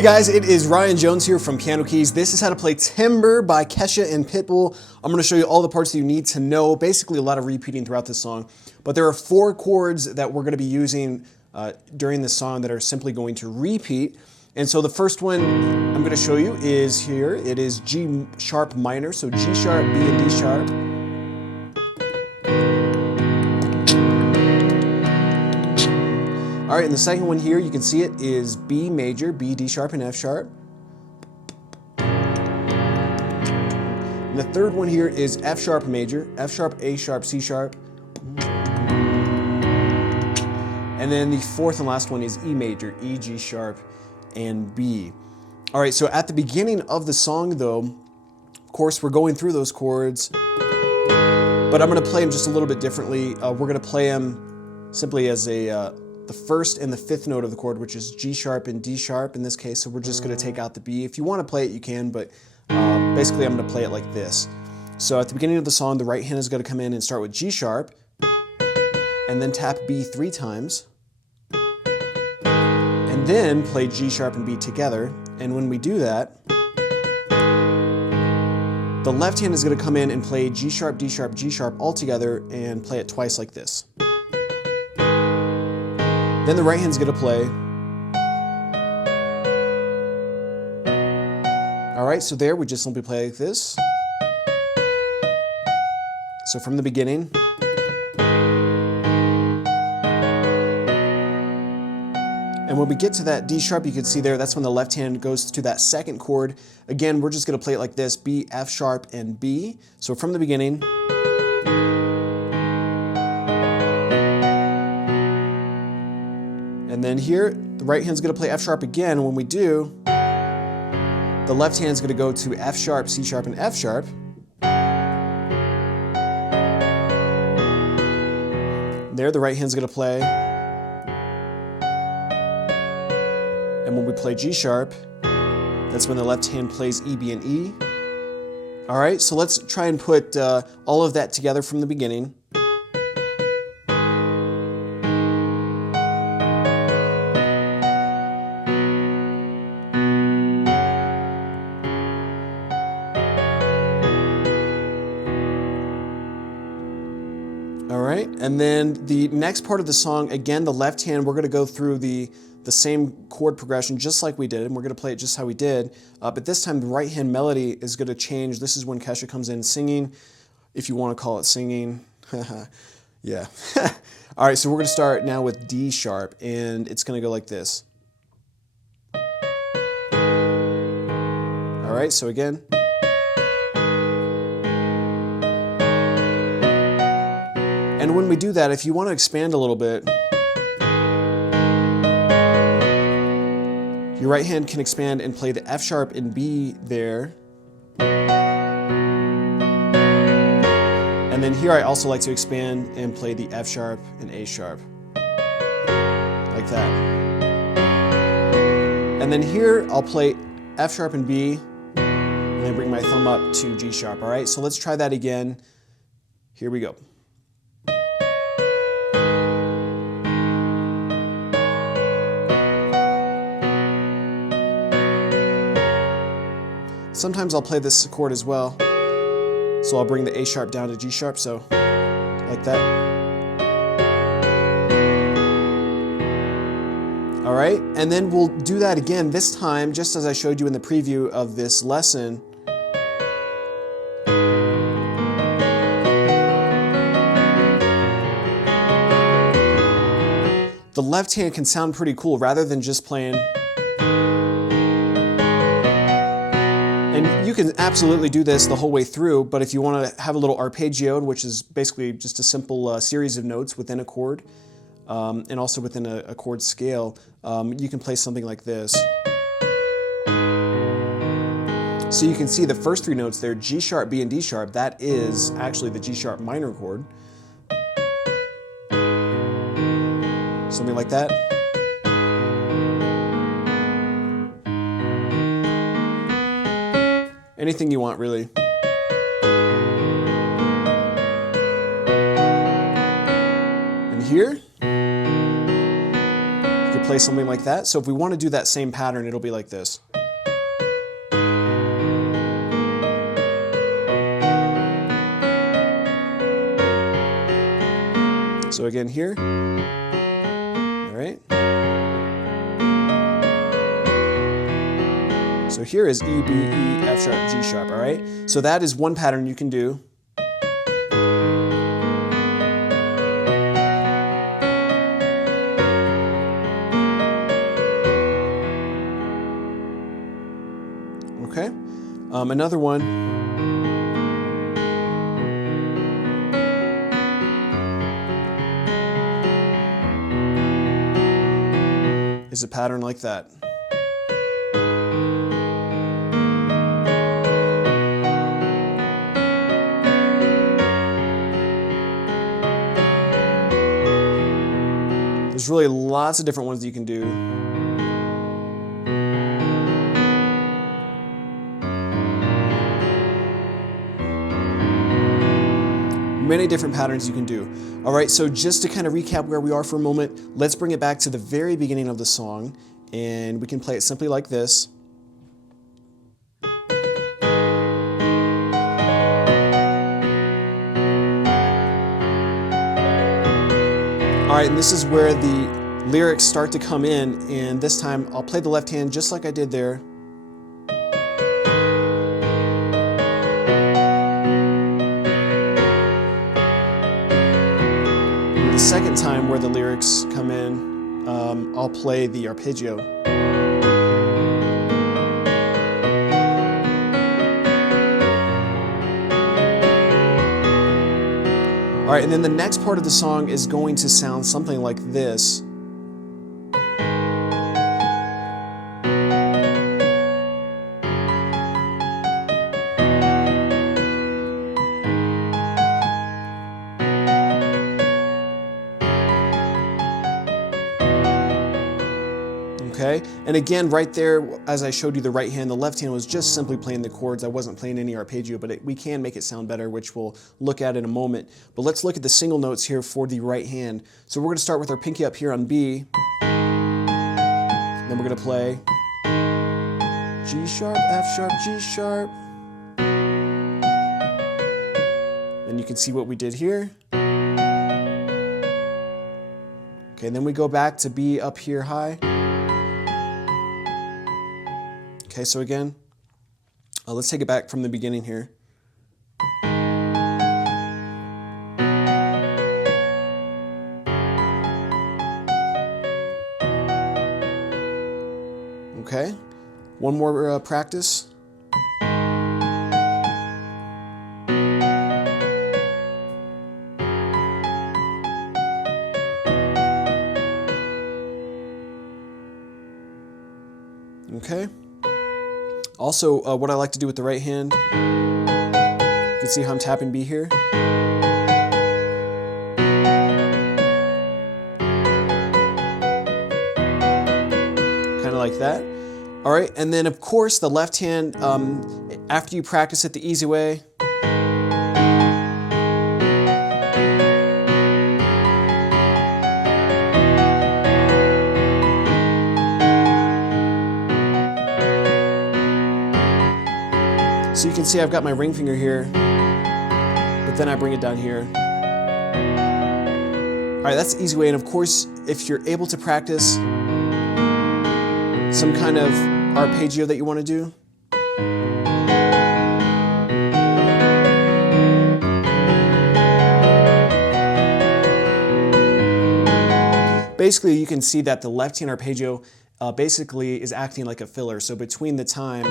Hey guys, it is Ryan Jones here from Piano Keys. This is how to play Timber by Kesha and Pitbull. I'm going to show you all the parts that you need to know. Basically a lot of repeating throughout this song. But there are 4 chords that we're going to be using during this song that are simply going to repeat. And so the first one I'm going to show you is here. It is G sharp minor, so G sharp, B and D sharp. All right, and the second one here, you can see it, is B major, B, D sharp, and F sharp. And the third one here is F sharp major, F sharp, A sharp, C sharp. And then the fourth and last one is E major, E, G sharp, and B. All right, so at the beginning of the song though, of course we're going through those chords, but I'm gonna play them just a little bit differently. We're gonna play them simply as the first and the fifth note of the chord, which is G sharp and D sharp in this case, so we're just going to take out the B. If you want to play it, you can, but basically I'm going to play it like this. So at the beginning of the song, the right hand is going to come in and start with G sharp, and then tap B 3 times, and then play G sharp and B together. And when we do that, the left hand is going to come in and play G sharp, D sharp, G sharp all together and play it twice like this. Then the right hand's going to play. All right, so there we just simply play like this. So from the beginning. And when we get to that D sharp, you can see there, that's when the left hand goes to that second chord. Again, we're just going to play it like this, B, F sharp, and B. So from the beginning. And then here, the right hand's going to play F sharp again. And when we do, the left hand's going to go to F sharp, C sharp, and F sharp. There, the right hand's going to play. And when we play G sharp, that's when the left hand plays E, B, and E. All right, so let's try and put all of that together from the beginning. All right, and then the next part of the song, again, the left hand, we're going to go through the same chord progression just like we did, and we're going to play it just how we did, but this time the right hand melody is going to change. This is when Kesha comes in singing, if you want to call it singing. Yeah. All right, so we're going to start now with D sharp, and it's going to go like this. All right, so again. And when we do that, if you want to expand a little bit, your right hand can expand and play the F sharp and B there. And then here I also like to expand and play the F sharp and A sharp. Like that. And then here I'll play F sharp and B, and then bring my thumb up to G sharp. All right, so let's try that again. Here we go. Sometimes I'll play this chord as well. So I'll bring the A sharp down to G sharp, so like that. All right, and then we'll do that again, this time, just as I showed you in the preview of this lesson. The left hand can sound pretty cool rather than just playing. And you can absolutely do this the whole way through, but if you want to have a little arpeggio, which is basically just a simple series of notes within a chord, and also within a chord scale, you can play something like this. So you can see the first 3 notes there, G sharp, B, and D sharp, that is actually the G sharp minor chord. Something like that. Anything you want, really. And here, you can play something like that. So if we want to do that same pattern, it'll be like this. So again here, all right. So here is E, B, E, F sharp, G sharp, all right? So that is one pattern you can do. Okay, another one is a pattern like that. There's really lots of different ones that you can do. Many different patterns you can do. All right, so just to kind of recap where we are for a moment, let's bring it back to the very beginning of the song, and we can play it simply like this. All right, and this is where the lyrics start to come in, and this time I'll play the left hand just like I did there. And the second time where the lyrics come in, I'll play the arpeggio. All right, and then the next part of the song is going to sound something like this. Okay, and again, right there, as I showed you the right hand, the left hand was just simply playing the chords. I wasn't playing any arpeggio, but we can make it sound better, which we'll look at in a moment. But let's look at the single notes here for the right hand. So we're going to start with our pinky up here on B. Then we're going to play G sharp, F sharp, G sharp. And you can see what we did here. Okay, then we go back to B up here high. Okay, so again, let's take it back from the beginning here. Okay, one more practice. Okay. Also, what I like to do with the right hand, you can see how I'm tapping B here. Kind of like that. All right, and then of course the left hand, after you practice it the easy way, so you can see I've got my ring finger here, but then I bring it down here. All right, that's the easy way. And of course, if you're able to practice some kind of arpeggio that you want to do, basically you can see that the left hand arpeggio basically is acting like a filler. So between the time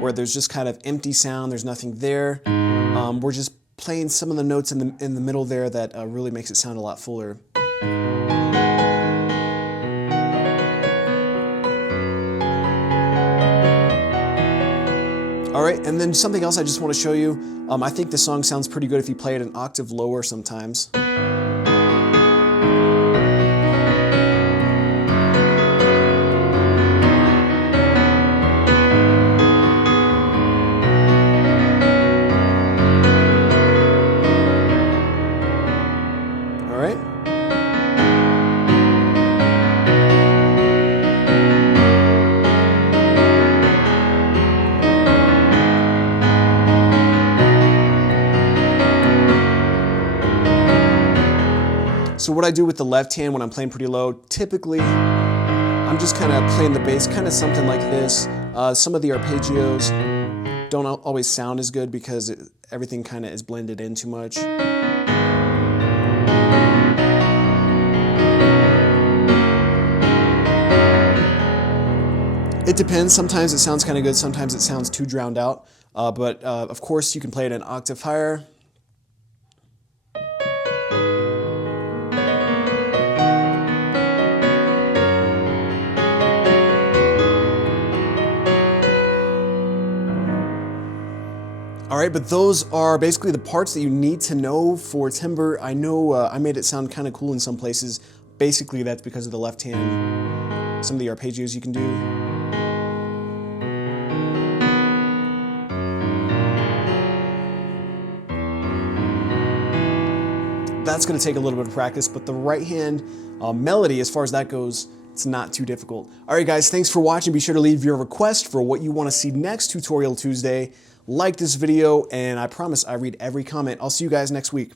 where there's just kind of empty sound, there's nothing there, we're just playing some of the notes in the middle there that really makes it sound a lot fuller. All right, and then something else I just want to show you. I think the song sounds pretty good if you play it an octave lower sometimes. So what I do with the left hand when I'm playing pretty low, typically I'm just kind of playing the bass, kind of something like this. Some of the arpeggios don't always sound as good because everything kind of is blended in too much. It depends. Sometimes it sounds kind of good, sometimes it sounds too drowned out. But of course you can play it an octave higher. All right, but those are basically the parts that you need to know for timbre. I know I made it sound kind of cool in some places. Basically, that's because of the left hand. Some of the arpeggios you can do. That's going to take a little bit of practice, but the right hand melody, as far as that goes, it's not too difficult. All right, guys, thanks for watching. Be sure to leave your request for what you want to see next Tutorial Tuesday. Like this video, and I promise I read every comment. I'll see you guys next week.